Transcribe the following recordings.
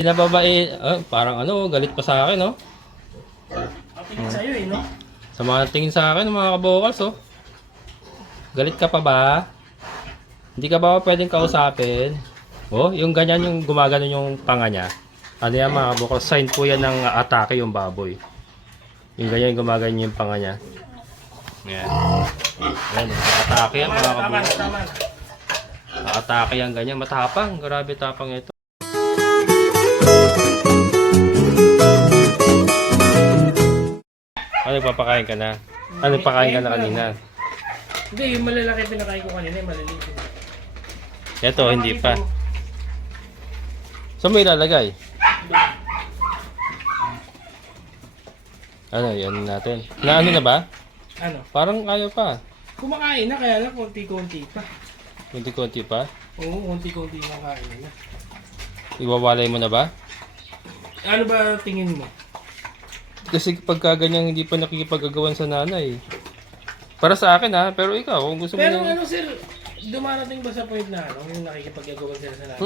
Pinababae, parang ano, galit pa sa akin, no? Tingin sa'yo eh, no? Sa mga tingin sa akin, mga kabokals, oh. Galit ka pa ba? Hindi ka ba pwedeng kausapin? Oh, yung ganyan yung gumagano yung panga niya. Ano yan mga kabokals? Sign po yan ng atake yung baboy. Yung ganyan yung gumagano yung panga niya. Yan. Yan, atake yan mga kabokals. Tama. Atake yan ganyan. Matapang. Grabe tapang ito. Ano, papakain ka na? Ano, pakain ka na kanina? Hindi, yung malalaki pinakain ko kanina, yung maliliit. Ito, hindi pa. So, may ilalagay? Ano, yan natin. Na ano na ba? Ano? Parang ayaw pa. Kumakain na, kaya lang konti-konti pa. Kunti-kunti pa. Oo, konti-konti na kain na. Iwawalay mo na ba? Ano ba tingin mo? Kasi pagka ganyan hindi pa nakikipag-agawan sa nanay. Para sa akin ha, pero ikaw, kung gusto mo Pero na... ano sir, dumarating ba sa point na ano, yung nakikipag-agawan sila sa natin?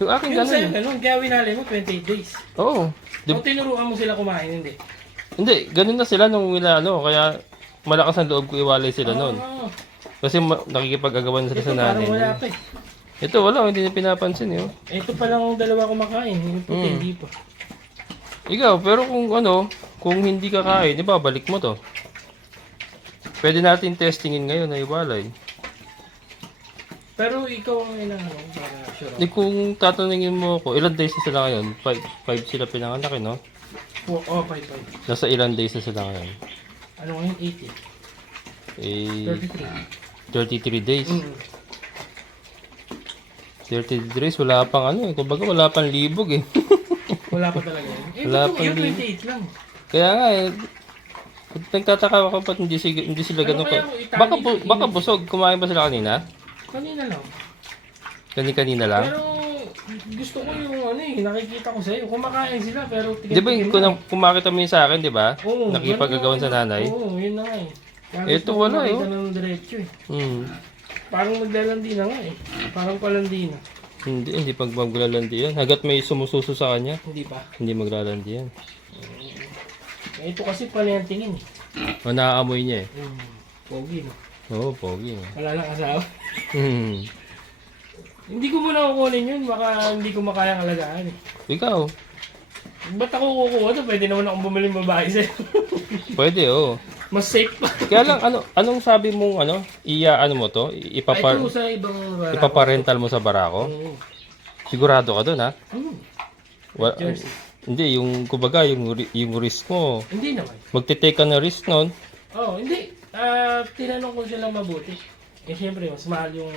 Yung akin Yung sa'yo ganun. ganun, kaya winali mo 28 days. Oo. O tinuruan mo sila kumain, hindi? Hindi, ganun na sila nung ano, kaya malakas ang loob ko iwalay sila noon. Oo. Kasi nakikipag-agawan sila Ito sa parang nanay. wala pa eh. Ito wala, hindi na pinapansin yun. Ito pa lang ang dalawa kumakain, yung puti hindi pa. Ikaw, pero kung ano, kung hindi ka kain, ibabalik mo to. Pwede natin testingin ngayon na iwalay. Pero ikaw ang inaano para sure. Di kung tatanungin mo ako, ilan days na sila ngayon? 5 sila pinanganak, no? Oo, 5. Nasa ilan days na sila ngayon? Ano ngayon? 80. Eh, 33. 33 days. Mm. 33 days, wala pang ano eh. Kumbaga wala pang libog eh. Wala pa talaga yun. Eh, Wala wala pa yun, din. 28 lang. Kaya nga eh, nagtataka ako ba't hindi sila Ano ganun kaya ka. kung Italian- Baka busog, kumain ba sila kanina? Kanina lang. Kanina lang? Pero gusto ko yung ano eh, nakikita ko sa'yo. Kumakain sila pero Di ba kung makita mo yun sa akin, di ba? Oo, Nakipag-agawan sa nanay. Oo, yun na nga eh. Kaya Ito gusto ko wala, makita eh. ng diretso eh. Hmm. Parang maglalandi na nga eh. Parang palandi na. Hindi pag maglalandi yan. Hagat may sumususo sa kanya, Hindi pa. hindi maglalandi yan. Eh, ito kasi panay ang tingin eh. O naaamoy niya eh. Pogi no. Oo, pogi. Wala lang asawa. Hmm. Hindi ko muna kukunin yun. Baka hindi ko makayang alagaan eh. Ikaw, Ba't ako kukuha ito? Pwede naman akong bumili ng babae sa'yo. pwede oo. Mas safe pa. Kaya lang, anong sabi mong ano mo to? Ay, ito sa ibang barako. Ipaparental mo sa barako? Oo. Sigurado ka doon ha? Hmm. Jersey. Hindi, kumbaga, yung risk mo. Hindi naman. Magte-take ka na risk nun. Oh, hindi. Tinanong ko sila mabuti. Eh, siyempre, mas mahal yung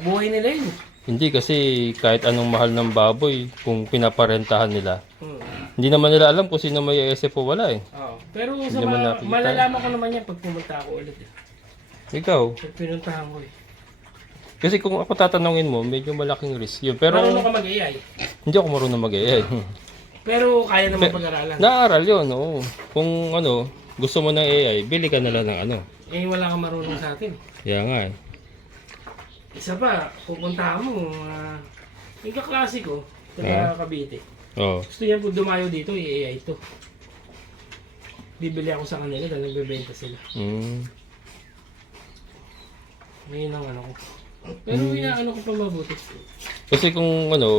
buhay nila yun. Hindi kasi kahit anong mahal ng baboy, kung pinaparentahan nila, Hmm. hindi naman nila alam kung sino may ESF o wala eh. Oo. Pero sa naman nakikita. malalaman ko naman yan pag pumunta ako ulit. Eh. Ikaw. Pag pinuntahan ko eh. Kasi kung ako tatanungin mo, medyo malaking risk yun. Pero Marunong ka mag-AI. hindi ako marunong mag-AI. Pero kaya naman pag-aralan. Naaral yun, oo. Kung gusto mo ng AI, bili ka na lang ng Eh, wala kang marunong sa atin. Kaya nga eh. Isa pa, pupuntahan mo, yung kaklase ko, taga Cavite. Oo. Gusto niya po dumayo dito, i-AI to. Bibili ako sa kanila dahil nagbebenta sila. Mm. Ngayon ang ano ko. Pero inaano ko pa mabuti. Kasi kung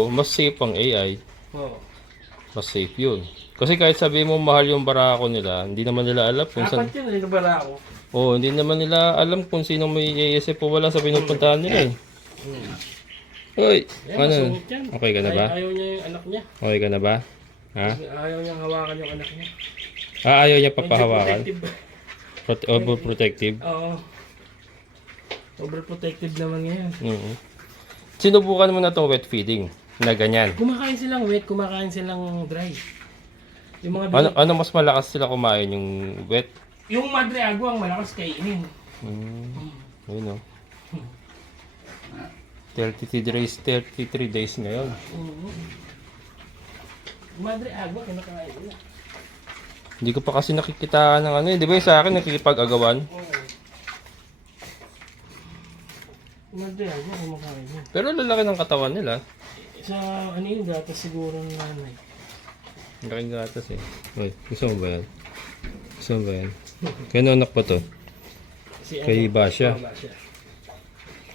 mas safe ang AI, Oo. mas safe yun. Kasi kahit sabi mo mahal yung barako nila, hindi naman nila alam kung saan. Apat yun, nilabara ako. Hindi naman nila alam kung sino may ESF o wala sa pinupuntahan nila eh. Hoy, Masungit yan. Okay ka na ba? Ayaw niya yung anak niya. Okay ka na ba? Ha? Ayaw niyang hawakan yung anak niya. Ayaw niya Medyo papahawakan? protective. Overprotective? Oo. Overprotective naman ngayon. Sinubukan mo na itong wet feeding na ganyan. Kumakain silang wet, kumakain silang dry. Yung mga Ano mas malakas sila kumain, yung wet? Yung madre agua ang malakas kainin. Ayun o. 33 days ngayon. Madre agua kinakain nila. Hindi ko pa kasi nakikita ng di ba yung sa akin nakikipag-agawan? Madre agua kumakain nila. Pero lalaki ng katawan nila. Sa ano yun, gatas siguro ng nanay. Laking gatas eh. Uy, gusto mo ba yan? Gusto mo ba yan? Kaya anak pa to? Si Kay Basya. Oh, Basya.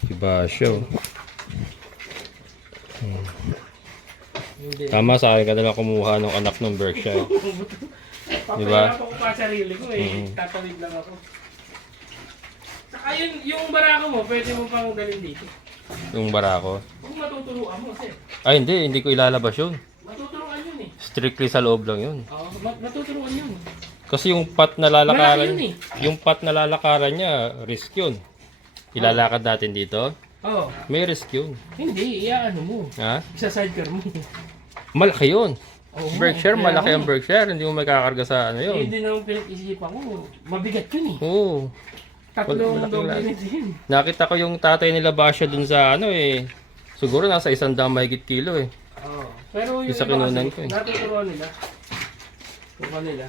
Si Basya. Oh. Hindi. Tama, sa akin ka nalang kumuha ng anak ng Berkshire. Diba? Papahirap ako pa sarili ko eh. Tatawid lang ako. Saka yung barako mo, pwede mo pang dalhin dito. Yung barako. Kung matuturuan mo, sir. Ay, hindi ko ilalabas yun. Matuturuan yun eh. Strictly sa loob lang yun. Oo, matuturuan yun. Kasi yung pat na lalakaran, Malaki yun yung pat na lalakaran niya, risk yun. Ilalakad natin dito, Oo. may risk yun. Hindi, iaano mo. Ha? Isa sidecar mo. Malaki yun. Oo, Berkshire, kaya malaki nga. ang Berkshire. Hindi mo makakarga sa ano yun. Hindi naman pinag-isipan ko. Mabigat yun eh. Oo. Tatlong malaking doble lahat. nito yun. Nakita ko yung tatay nila Basya dun sa ano eh. Siguro nasa 100 mahigit kilo eh. Oo. Pero yung Isa iba kinunan kasi, ko eh. natuturuan nila. Turuan nila.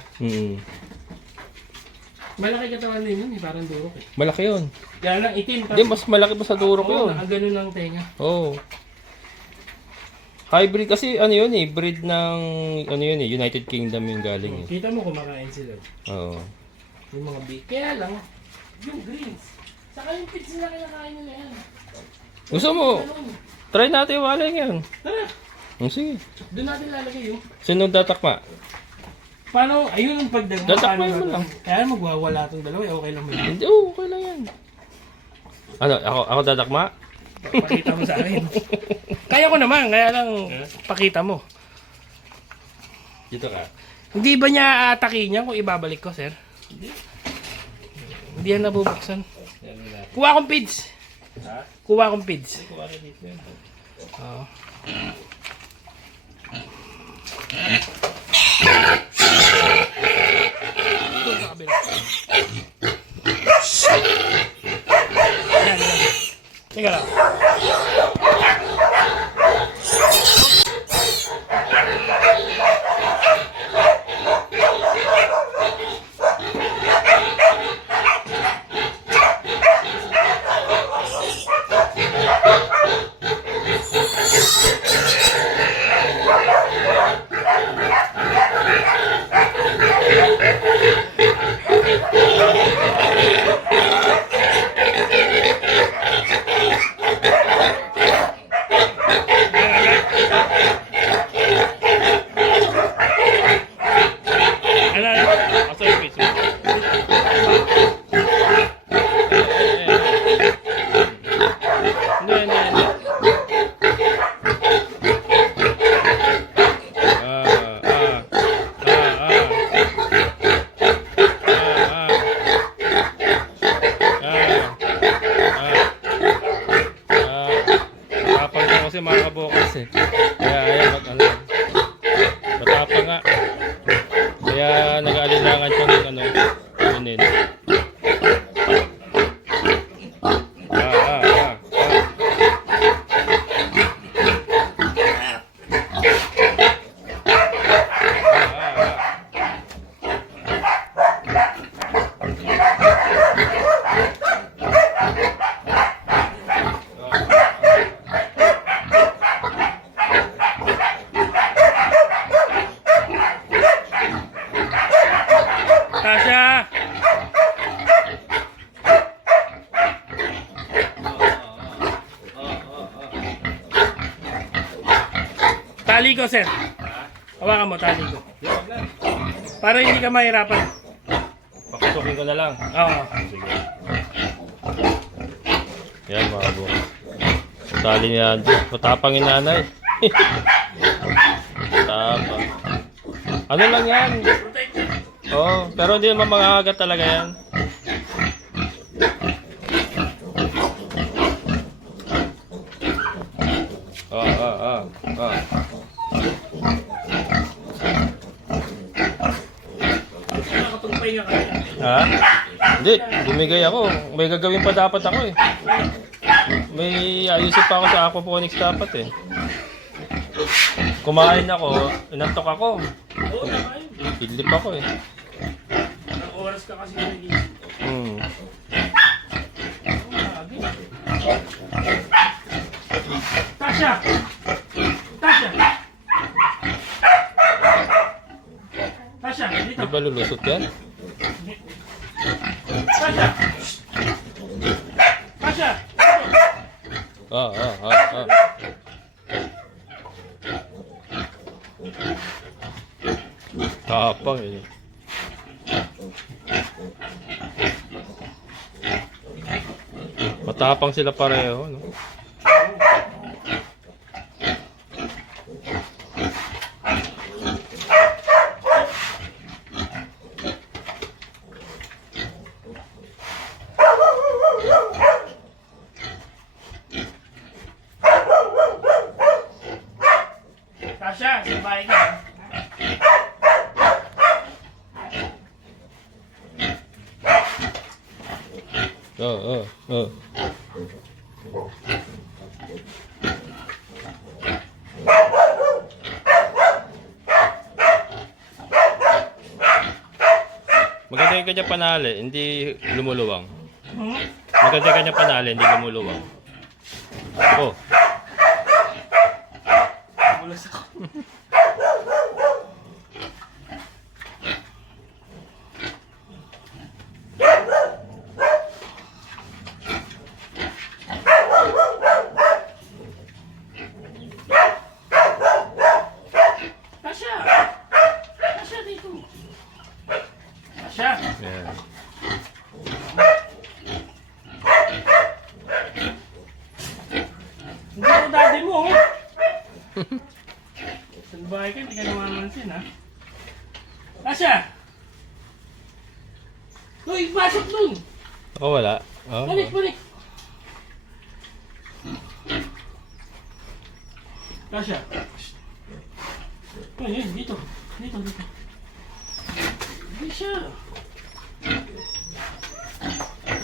Malaki katawan din yun eh, parang durok eh. Malaki yun. Kaya lang itim. Hindi, mas malaki pa sa duro ko Oo, yun. nakagano ng tenga. Oo. Hybrid kasi ano yun eh, breed ng ano yun eh, United Kingdom yung galing eh. Kita mo kumakain sila. Oo. Yung mga big. Kaya lang, yung greens. Saka yung pits nila kinakain nila yan. Gusto mo? Ganun. Try natin yung walay ngayon. Tara, Sige. doon natin lalagay yung. Sino datakma? Paano, ayun ang pagdagdag. Datakmain mo lang. Kaya magwawala itong dalawa, okay lang mo yun. Hindi, oo, okay lang yan. Ano, ako dadakma? Pakita mo sa akin. Kaya ko naman, kaya lang pakita mo. Dito ka. Hindi ba niya aatakin niya kung ibabalik ko, sir? Hindi yan nabubuksan. Kuha akong pids. Ha? Kuha akong pids. Kuha ka dito yan. Oo. Ito sa kabila. Yan, yan. Teka lang. Ano, ano? Asa yung piso? Hindi, hindi, hindi. Matapang ko kasi mga kabukas eh. Kaya ayan, matapang nga. Kaya nag-aalilangan siya ng ano, kunin. Tasha! Tali ko, sir. Hawakan mo, tali ko. Para hindi ka mahirapan. Pakusukin ko na lang. Oo. Sige. Yan mga bukas. Tali niya. Matapang yung nanay. Matapang. Ano lang yan? Oo, pero hindi naman mga agat talaga yan. Nakatumpay nga kaya. Ha? Hindi, bumigay ako. May gagawin pa dapat ako eh. May ayusin pa ako sa aquaponics dapat eh. Kumain ako, inantok ako. Oo, tama yun. Idlip ako eh. Ang oras ka kasi nag-iisip. Tasha! Tasha! Tasha, dito. Di ba lulusot yan? Tasha! Tasha! Ah. Tapang eh. Matapang sila pareho, no? Tasha, sabay ka. Oh. Maganda yung kanya panali, hindi lumuluwang. Maganda yung kanya panali, hindi lumuluwang. Oh. Bulas ako. Tasha! Tasha dito. Tasha! Yeah. Hindi ako daddy mo. Oh. Salbahay ka, hindi ka namamansin ha. Tasha! Uy, pasok dun! Ako wala. Oh. Balik! Tasha! Uy, yun, dito. Dito. Hindi siya.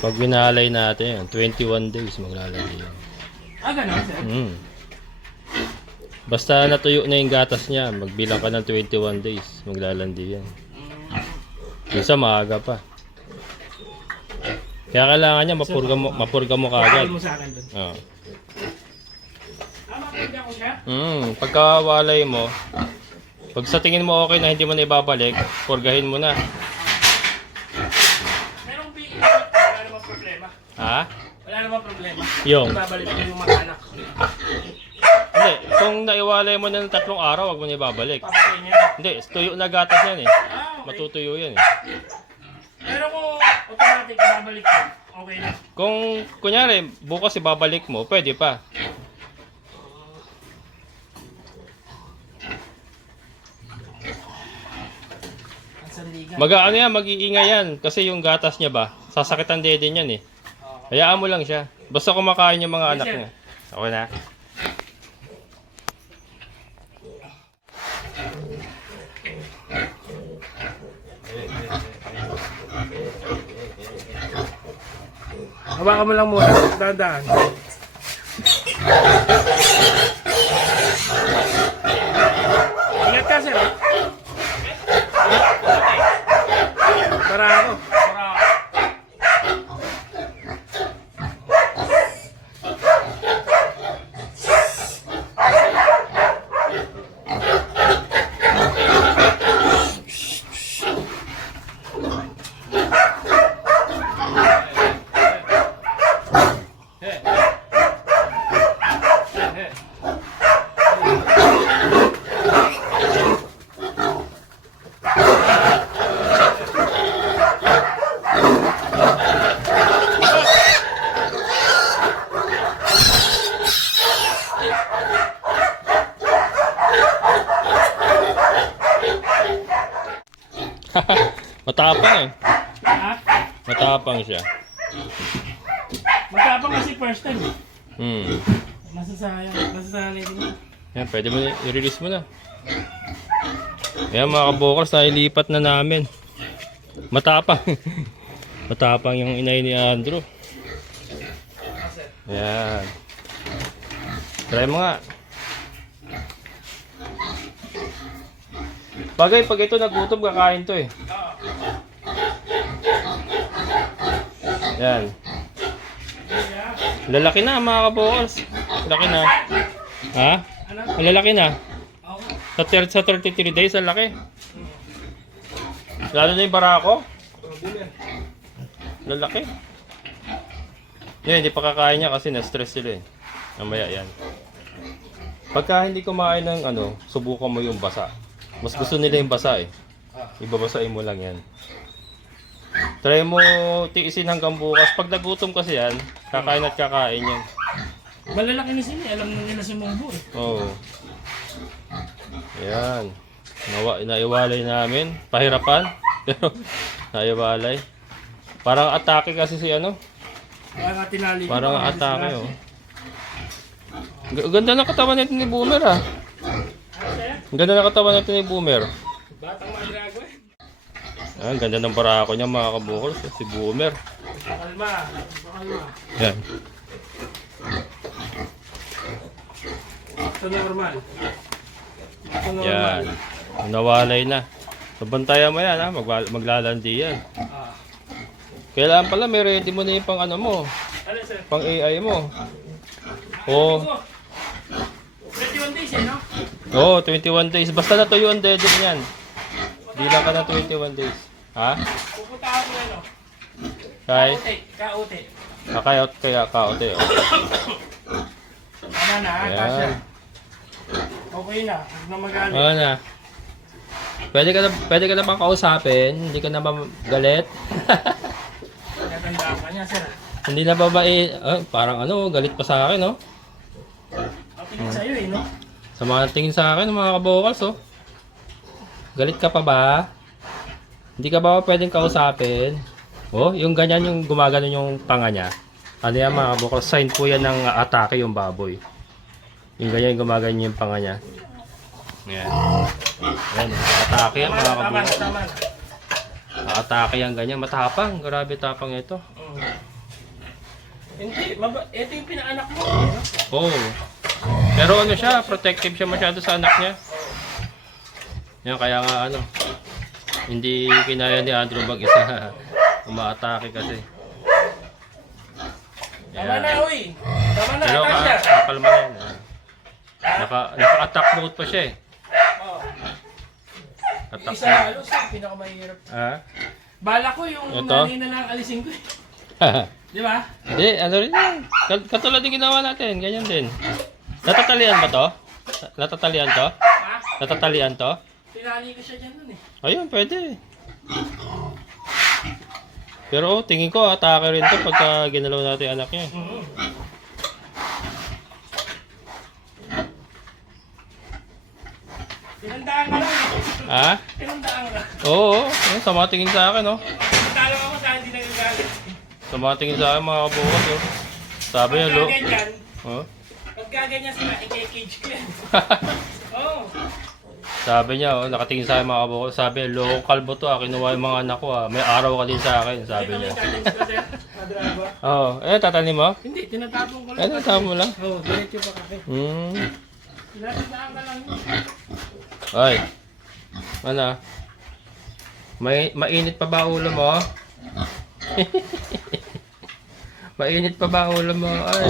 Pag binalay natin yan, 21 days maglalagay yan. Ganun, sir. Basta natuyo na yung gatas niya, magbilang ka ng 21 days, maglalandi yan. Minsan maaga pa. Kaya kailangan niya mapurga mo Kagad. kagad. Mo sa akin dun. Oh. Mapagyan ko siya? Pagkawalay mo, pag sa tingin mo okay na hindi mo na ibabalik, purgahin mo na. Merong bigay. Wala namang problema. Ha? Wala namang problema. Yung? Babalik ko yung mga anak. Hindi, kung naiwalay mo na ng 3 araw, wag mo na ibabalik. Papatay niya. Hindi, tuyo na gatas yan eh. Okay. Matutuyo yan eh. Pero kung automatic babalik ko, okay na. Kung kunyari, bukas ibabalik mo, pwede pa. Ang sandigan. Mag-ano yan, mag-iingay yan. Kasi yung gatas niya ba, sasakitan dede niyan eh. Hayaan mo lang siya. Basta kumakain yung mga anak niya. Okay na. Hawakan mo lang muna. Dadaan. Ingat ka, sir. Para ako. Matapang eh. Ha? Matapang siya. Matapang kasi first time. Hmm. Nasasanay din. Yan, pwede mo na, i-release mo na. Yan mga kabokals, nailipat na namin. Matapang. Matapang yung inay ni Andrew. Yan. Try mo nga. Bagay, pag ito nagutom, kakain to eh. Yan. Lalaki na mga kabokals. Laki na. Ha? Ano na. Ang lalaki na. Oo. Sa 33 days, ang laki. Lalo na yung barako. Bummer. Lalaki. Yan, hindi pa kakain niya kasi na-stress sila eh. Mamaya yan. Pagka hindi kumain ng ano, subukan mo yung basa. Mas gusto nila yung basa eh. Ibabasain mo lang yan. Try mo tiisin hanggang bukas. Pag nagutom kasi yan, kakain at kakain yan. Malalaki ni Sini. Alam na nila si Munggo eh. Oo. Yan. Naiwalay namin. Pahirapan. Pero naiwalay. Parang atake kasi si ano. Parang tinali. Parang atake oh. Ganda ng katawan nito ni Boomer ah. Ang ganda ng katawan nito ni Boomer. Batang madrago eh. Ah, ang ganda ng barako niya mga kabukol. Si Boomer. Kalma. Kalma. Yan. Ito normal. Ito normal. Yan. Nawalay na. Sabantayan mo yan ha. Maglalandi yan. Ah. Kailangan pala may ready mo na yung pang ano mo. Ano sir? Pang AI mo. Oo. 21 days eh no? Oo, 21 days. Basta natuyo ang dede niyan. Di lang ka na 21 days. Ha? Pupunta ako ng ano? Kay? Kaute. Kakayot kaya kaote. Oh. Tama na, kasya. Ayan. Okay na, huwag na magalit. Ano na? Pwede ka na bang kausapin? Hindi ka na ba galit? Natandaan ka niya, sir. Hindi na ba parang ano, galit pa sa akin, no? Ang tingin sa'yo eh, no? Sa mga tingin sa akin, mga kabokals, oh. Galit ka pa ba? Hindi ka ba pwedeng kausapin? Oh, yung ganyan yung gumagano yung panga niya. Ano yan mga kabokals? Sign po yan ng atake yung baboy. Yung ganyan yung gumagano yung panga niya. Yan. Yan, atake yan mga Tama na, kabokals. tama na. Atake yan ganyan. Matapang. Grabe tapang ito. Hindi, ito yung pinaanak mo. Eh, no? Oh. Pero ano siya, protective siya masyado sa anak niya. Yan, kaya nga ano, hindi kinaya ni Andrew mag-isa. Umaatake kasi. Tama na, uy. Tama na, Pero kasya. kakalma na yan. Naka-attack mode pa siya eh. Oh. Attack Isa mode. na, ano, sir, pinakamahirap. Ha? Bala ko yung Ito? nanay na lang alisin ko eh. Di ba? Hindi, ano rin yan. Katulad din ginawa natin, ganyan din. Natatalian ba to? Natatalian to? Ha? Natatalian to? Tinali ko siya dyan nun eh. Ayun, pwede. Pero tingin ko atake rin to pagka ginalaw natin yung anak niya. Tinandaan ka lang. Ha? Tinandaan ka. Oo, sama tingin sa akin, oh. Talo ako sa hindi nagagalit. Sama tingin sa akin mga kabukas, oh. Sabi niya, lo. Pagkaganyan, Oh. pagkaganyan sila, i-cage ko yan. Oo. Sabi niya, oh, nakatingin sa akin mga kabukas. Sabi niya, local ba to, kinuha yung mga anak ko, ah. May araw ka din sa akin, sabi niya. Oo, tatanim mo? Hindi, tinatapong ko lang. Tatapon mo lang. Oo, diretso pa kasi. Tinatapaan ka lang. Ay. Ano? Mainit pa ba ulo mo? Mainit pa ba ulo mo? Ay.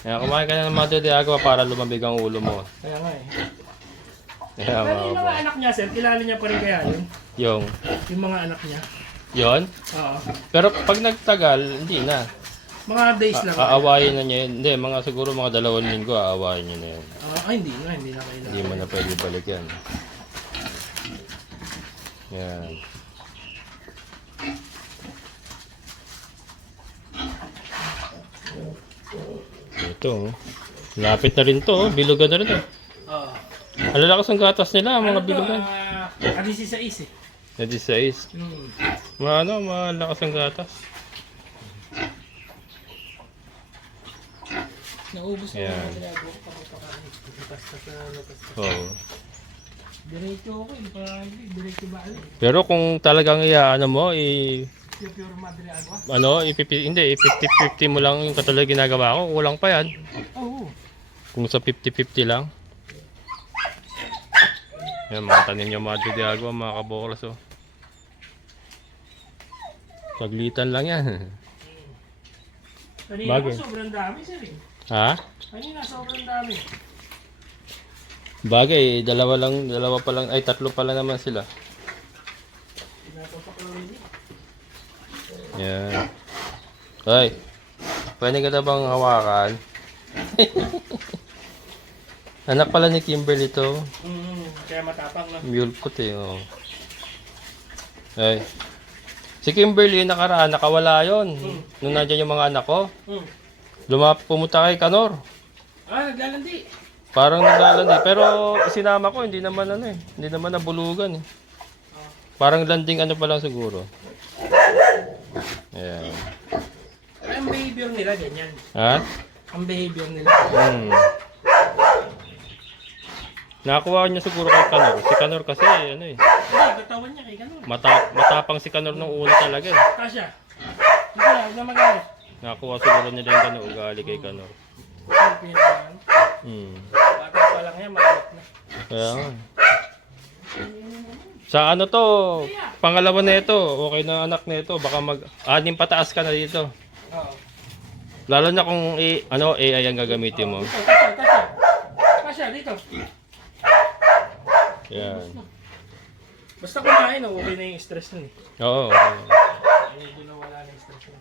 Kaya kumain ka na ng Mother de Agua para lumambig ang ulo mo. Kaya nga eh. Kaya Pero yung mga mga anak niya, sir, kilala niya pa rin kaya yun? Yung mga anak niya. Yon? Oo. Pero pag nagtagal, hindi na. Mga days lang. Aawayin na niya yun. Hindi, siguro mga 2 linggo, aawayin niya na yun. Hindi na kailangan. Hindi mo na pwede balik yan. Yan. Ito, oh. Lapit na rin to, oh. Bilugan na rin, oh. Oo. Ang lalakas ng gatas nila, mga bilugan. Kadisi sa is eh. Na 16. Malakas ang gatas. Naubos Yan. Oo. Diretso ako eh. Diretso ba alin? Pero kung talagang mo, Pure Madre Agua? hindi, 50-50 mo lang yung katulad ginagawa ko. Kulang pa yan. Oo. Kung sa 50-50 lang. Yan, mga tanim niya Madre de Agua, mga kaboklas, oh. Saglitan lang yan. Kanina Bagay. ko sobrang dami sir eh. Ha? Ayun na, sobrang dami. Bagay, dalawa pa lang, ay tatlo pa lang naman sila. Pinatopak lang yun. Yan. Ay, pwede ka na bang hawakan? Anak pala ni Kimberly to. Kaya matapang na. Mule puti, oh. Ay. Si Kimberly nakaraan, nakawala yon. Nung nandiyan yung mga anak ko. Pumunta kay Kanor. Naglalandi. Parang naglalandi. Pero sinama ko, hindi naman ano eh. Hindi naman nabulugan eh. Parang landing ano pa lang siguro. Ayan. Ang behavior nila ganyan. Ha? Ang behavior nila. Nakakuha niya siguro kay Kanor. Si Kanor kasi ano eh. Hindi, katawan niya kay ganun. Matapang si Kanor nung una talaga eh. Tasha. Hindi na, huwag na magalit. Nakakuha siguro niya yung ganun ugali kay Kanor. Bata pa lang yan, malit na. Kaya nga. Sa ano to, pangalawa na ito, okay na anak na ito, baka mag-anim pataas ka na dito. Oo. Lalo na kung AI ang gagamitin mo. Tasha, dito. Yan. Basta kumain, okay na yung stress nun eh. Oo. Medyo nawala na yung stress nun.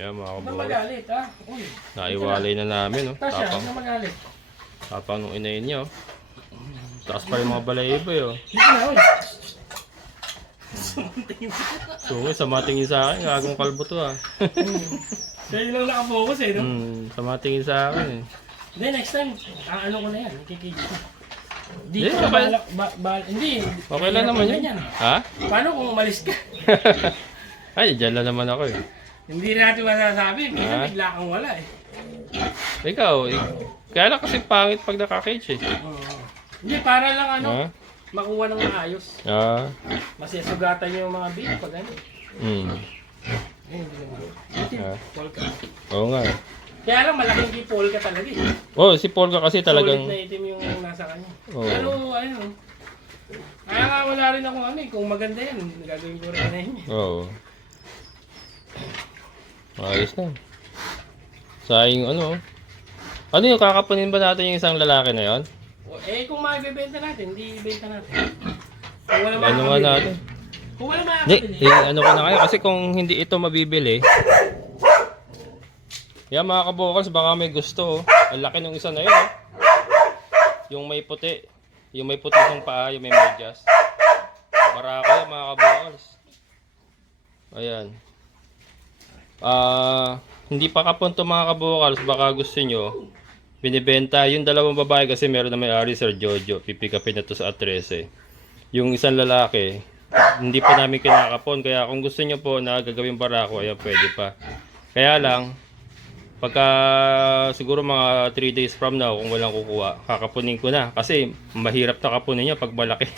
Yan mga Huwag na kabuhay. magalit ha. Uy. Naiwalay na namin, no? Tasha, Tapang. huwag na magalit. Tapang nung inayin niyo. Taas pa yung mga balayibo, yo. Dito na, uy. So, sama tingin sa akin, gagong kalbo to, ah. Kaya lang nakapokus eh, no? Sama tingin sa akin, eh. Hindi, next time, ano ko na yan, kikigit ko. Dito, Hindi, okay. hindi. Okay lang naman yun. Ha? Paano kung umalis ka? Ay, dyan lang naman ako, eh. Hindi natin masasabi, kasi Ha? bigla kang wala eh. Ikaw, kaya lang kasi pangit pag nakakage, eh. Hindi, para lang ano, Ha? makuha ng maayos. Masisugatan yung mga bill pag ano. Hindi naman. Polka. Oo nga. Kaya lang malaking kipol ka talaga eh. Oh, si Paul ka kasi talagang... Sulit na itim yung nasa kanya. Oo. Pero ano, kaya nga wala rin ako ano eh, kung maganda yan, gagawin ko rin na yun. Oo. Ayos na. Sayang ano. Ano yung kakapunin ba natin yung isang lalaki na yon? Eh kung maibibenta natin, hindi ibenta natin. Kung wala Ano nga makakabili. natin? Kung wala Hindi, makakabili. ano ko na kayo. Kasi kung hindi ito mabibili, yan mga kabukals, baka may gusto. Oh. Ang laki ng isa na yun. Oh. Yung may puti. Yung may puti ng paa, yung may medyas. Barako yan mga kabukals. Ayan. Hindi pa kapunto mga kabukals, baka gusto nyo. Binibenta yung dalawang babae kasi meron na may-ari, Sir Jojo. Pipikapin na to sa A13. Yung isang lalaki, hindi pa namin kinakapon. Kaya kung gusto nyo po na gagawin barako, ayan pwede pa. Kaya lang, pagka siguro mga 3 days from now, kung walang kukuha, kakapunin ko na. Kasi mahirap na kapunin nyo pag malaki.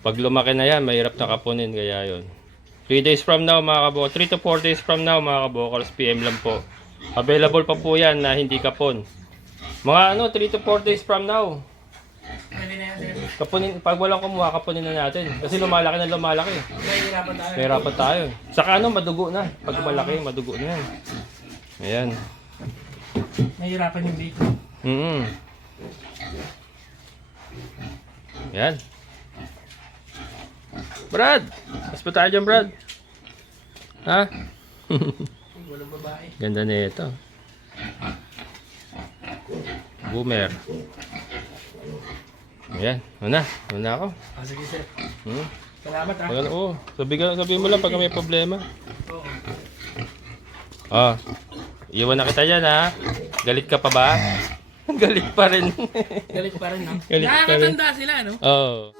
Pag lumaki na yan, mahirap na kapunin. Kaya yun. 3 days from now mga kabokals, 3 to 4 days from now mga kabokals, PM lang po. Available pa po yan na hindi kapon. Mga 3 to 4 days from now. Pwede na yan, sir. Kapunin, pag walang kumuha, kapunin na natin. Kasi lumalaki na lumalaki. Mahihirapan tayo. Mahirapan tayo. Saka madugo na. Pag malaki, madugo na yan. Ayan. Mahihirapan yung bacon. Ayan. Brad! Mas pa tayo dyan, Brad. Ha? Walang babae. Ganda na ito. Boomer. Ayan. Una ako. Sige, sir. Hmm? Salamat ha. Ayan, oo. Sabihin mo lang pag may problema. Oo. Iwan na kita dyan, ha? Galit ka pa ba? Galit pa rin. Galit pa rin, no? Galit pa rin. Nakakatanda sila, no? Oo.